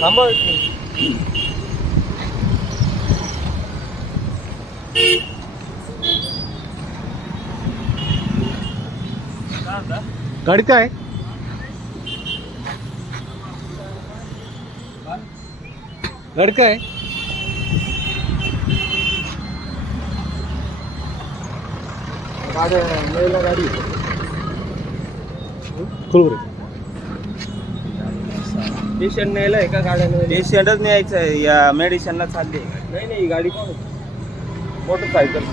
थांबा. एक मिनिट. गाडी काय? गाडी काय गाडी. खोल बरं. पेशंट न्यायला आहे का गाड्या पेशंटच न्यायचं आहे. या मेडिसिनला चालले. नाही नाही गाडी कोण मोटरसायकल